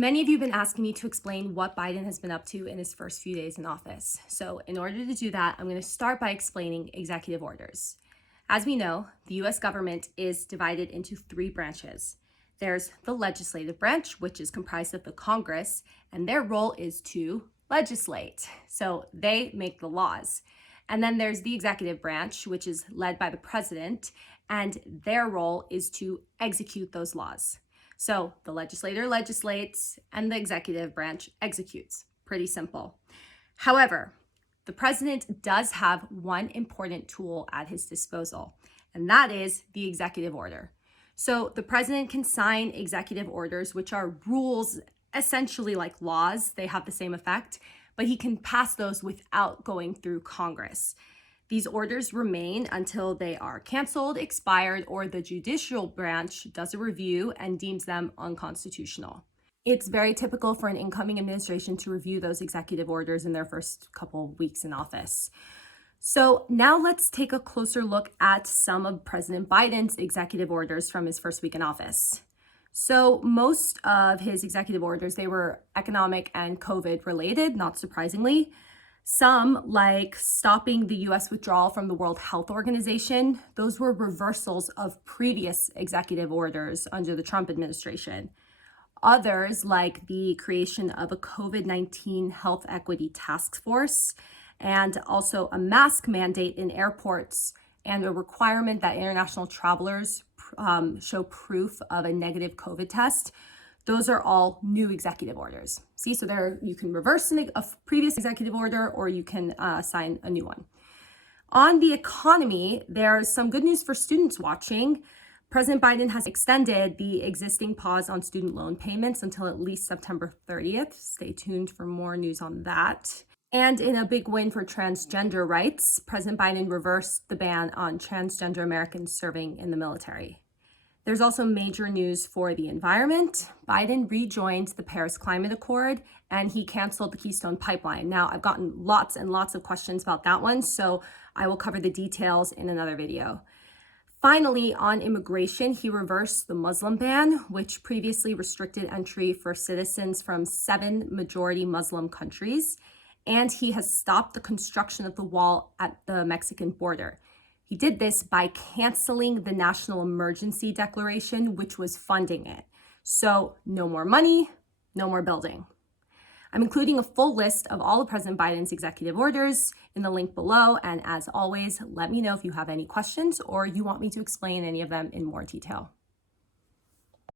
Many of you have been asking me to explain what Biden has been up to in his first few days in office. So in order to do that, I'm going to start by explaining executive orders. As we know, the US government is divided into three branches. There's the legislative branch, which is comprised of the Congress, and their role is to legislate. So they make the laws. And then there's the executive branch, which is led by the president, and their role is to execute those laws. So the legislator legislates and the executive branch executes. Pretty simple. However, the president does have one important tool at his disposal, and that is the executive order. So the president can sign executive orders, which are rules essentially like laws. They have the same effect, but he can pass those without going through Congress. These orders remain until they are canceled, expired, or the judicial branch does a review and deems them unconstitutional. It's very typical for an incoming administration to review those executive orders in their first couple weeks in office. So now let's take a closer look at some of President Biden's executive orders from his first week in office. So most of his executive orders, they were economic and COVID related, not surprisingly. Some, like stopping the US withdrawal from the World Health Organization, those were reversals of previous executive orders under the Trump administration. Others, like the creation of a COVID-19 health equity task force, and also a mask mandate in airports, and a requirement that international travelers show proof of a negative COVID test. Those are all new executive orders. See, so there you can reverse a previous executive order or you can sign a new one. On the economy, there's some good news for students watching. President Biden has extended the existing pause on student loan payments until at least September 30th. Stay tuned for more news on that. And in a big win for transgender rights, President Biden reversed the ban on transgender Americans serving in the military. There's also major news for the environment. Biden rejoined the Paris Climate Accord and he canceled the Keystone Pipeline. Now, I've gotten lots and lots of questions about that one, so I will cover the details in another video. Finally, on immigration, he reversed the Muslim ban, which previously restricted entry for citizens from 7 majority Muslim countries, and he has stopped the construction of the wall at the Mexican border. He did this by canceling the national emergency declaration, which was funding it. So no more money, no more building. I'm including a full list of all of President Biden's executive orders in the link below. And as always, let me know if you have any questions or you want me to explain any of them in more detail.